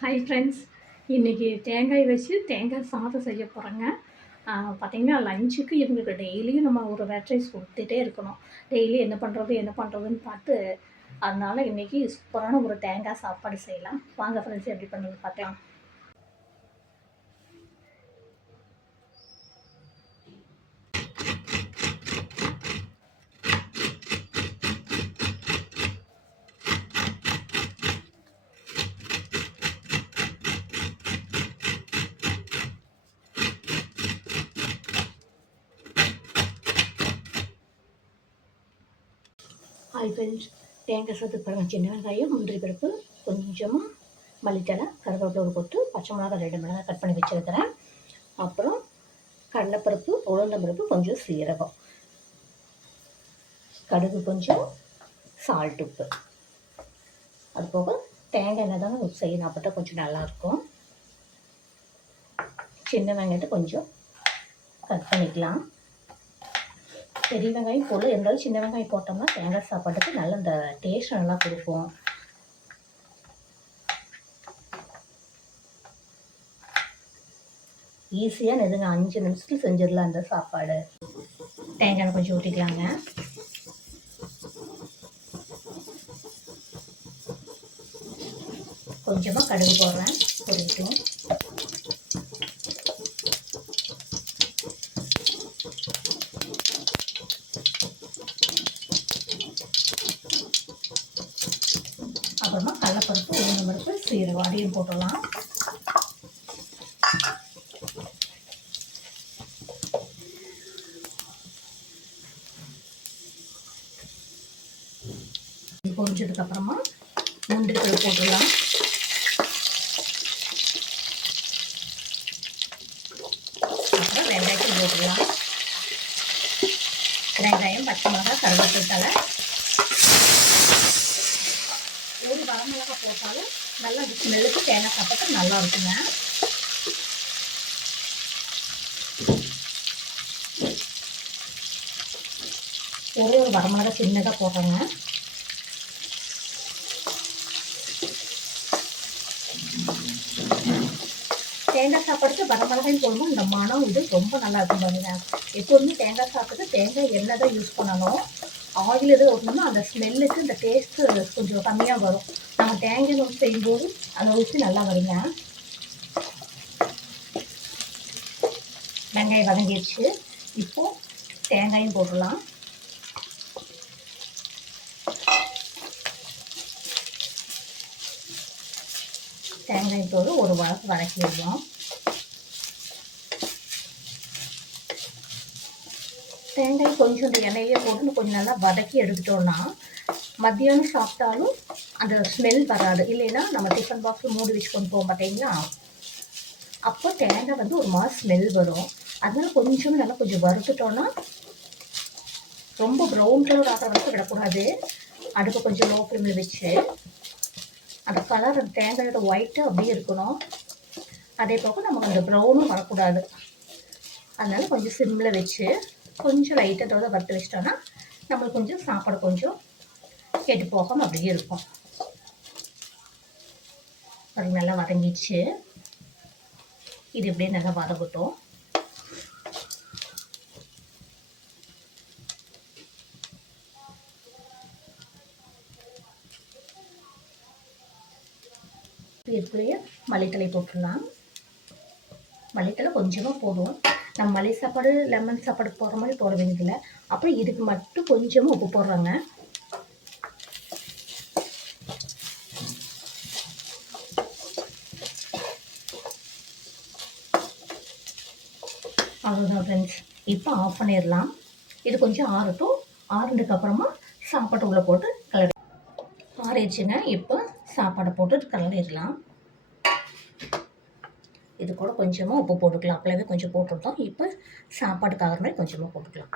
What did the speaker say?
Hi friends, இன்றைக்கி தேங்காய் வச்சு தேங்காய் சாதம் செய்ய போகிறேங்க. பார்த்திங்கன்னா லஞ்சுக்கு இவங்களுக்கு டெய்லியும் நம்ம ஒரு ரைஸ் கொடுத்துட்டே இருக்கணும். டெய்லி என்ன பண்ணுறதுன்னு பார்த்து அதனால் இன்றைக்கி சூப்பரான ஒரு தேங்காய் சாப்பாடு செய்யலாம். வாங்க ஃப்ரெண்ட்ஸ், எப்படி பண்ணுறது பார்க்கலாம். ஹாய் ஃப்ரெண்ட்ஸ், தேங்காய் சாதத்துக்கு பாருங்கள். சின்ன வெங்காயம், முந்திரி பருப்பு, கொஞ்சமாக மல்லித்தலை, கருவேப்பிலை ஒரு கொத்து, பச்சை மிளகா 2 மிளகாய் கட் பண்ணி வச்சுருக்கிறேன். அப்புறம் கடலைப்பருப்பு, உளுந்தம்பருப்பு, கொஞ்சம் சீரகம், கடுகு, கொஞ்சம் சால்ட், உப்பு. அது போக தேங்காய் எண்ணெய் தானே செய்யணும், அப்போ தான் கொஞ்சம் நல்லாயிருக்கும். சின்ன வெங்காயத்தை கொஞ்சம் கட் பண்ணிக்கலாம். பெரிய வெங்காயம் போல் இருந்தாலும் சின்ன வெங்காயம் போட்டோம்னா தேங்காய் சாப்பாட்டுக்கு நல்ல இந்த டேஸ்ட் நல்லா கொடுக்கும். ஈஸியாக நெடுங்க 5 நிமிஷத்துக்கு செஞ்சிடலாம் அந்த சாப்பாடு. தேங்காய் கொஞ்சம் ஊற்றிக்கலாங்க. கொஞ்சமாக கடுகு போடுறேன், பொரிக்கும். அப்புறமா கடலைப்பருப்பு, உளுந்தம்பருப்பு, சீரகம் அதையும் போட்டுடலாம். பொரிச்சதுக்கப்புறமா முந்திரி பருப்பு போட்டுடலாம். அப்புறம் வெங்காயத்தை போட்டுடலாம். வெங்காயம், பச்சை மிளகாய், கருவேப்பிலை, ஒரு வரமிளகாய் போட்டாலும் நல்லா ஸ்மெல்லுக்கு தேங்காய் சாப்பிட்டு நல்லா இருக்குங்க. ஒரே ஒரு வரமிளகாய் சின்னதாக போட்டோங்க. தேங்காய் சாப்பாடுக்கு வரமிளகாயும் போடணும். இந்த மனம் இது ரொம்ப நல்லா இருக்கும் பாருங்க. எப்போதுமே தேங்காய் சாப்பிட்டு தேங்காய் எண்ணெய் தான் யூஸ் பண்ணணும். ஆயில் எதுவும் ஊற்றணும்னா அந்த ஸ்மெல்லுக்கு இந்த டேஸ்ட்டு கொஞ்சம் கம்மியாக வரும். நம்ம தேங்காய் ஊற்றி செய்யும்போது அந்த ஊற்றி நல்லா வருங்க. வெங்காயம் வதங்கிடுச்சு. இப்போது தேங்காயும் போட்டுடலாம். தேங்காய் போட்டு ஒரு வதக்கி விடுவோம். தேங்காய் கொஞ்சம் இந்த எண்ணெயே போட்டு கொஞ்சம் நல்லா வதக்கி எடுத்துட்டோம்னா மத்தியானம் சாப்பிட்டாலும் அந்த ஸ்மெல் வராது. இல்லைன்னா நம்ம டிஃபன் பாக்ஸில் மூடி வச்சு கொண்டு போக மாட்டீங்களா, அப்போ தேங்காய் வந்து ஒரு மாதிரி ஸ்மெல் வரும். அதனால கொஞ்சம் நல்லா கொஞ்சம் வறுத்துட்டோன்னா ரொம்ப ப்ரௌன் கலர் ஆகிற வரைக்கும் விடக்கூடாது. அடுப்பை கொஞ்சம் லோ ஃப்ளேமில் வச்சு அந்த கலர் அந்த தேங்காயோட ஒயிட்டு அப்படியே இருக்கணும். அதே போக நமக்கு அந்த ப்ரௌனும் வரக்கூடாது. அதனால் கொஞ்சம் சிம்மில் வச்சு கொஞ்சம் லைட்டத்தோடு வறுத்து வச்சிட்டோன்னா நம்மளுக்கு கொஞ்சம் சாப்பாடு கொஞ்சம் கெட்டு போகாமல் அப்படியே இருக்கும். அது நல்லா வதங்கிடுச்சு. இது இப்படியே நல்லா வதங்கட்டும். இதுக்குள்ளேயே மல்லித்தலை போட்டுடலாம். மல்லித்தலை கொஞ்சமாக போடுவோம். நம்ம மல்லி சாப்பாடு லெமன் சாப்பாடு போடுற மாதிரி போட வேண்டியதில்லை. அப்புறம் இதுக்கு மட்டும் கொஞ்சமாக உப்பு போடுறாங்க. அவ்வளோதான் ஃப்ரெண்ட்ஸ். இப்போ ஆஃப் பண்ணிடலாம். இது கொஞ்சம் ஆறட்டும். ஆறுனதுக்கப்புறமா சாப்பாடு உள்ளே போட்டு கிளறி ஆறிடுச்சுங்க. இப்போ சாப்பாடை போட்டு கிளறிடலாம். இது கூட கொஞ்சமாக உப்பு போட்டுக்கலாம். அப்போவே கொஞ்சம் போட்டுருந்தோம். இப்போ சாப்பாடு கார மாதிரி கொஞ்சமாக போட்டுக்கலாம்.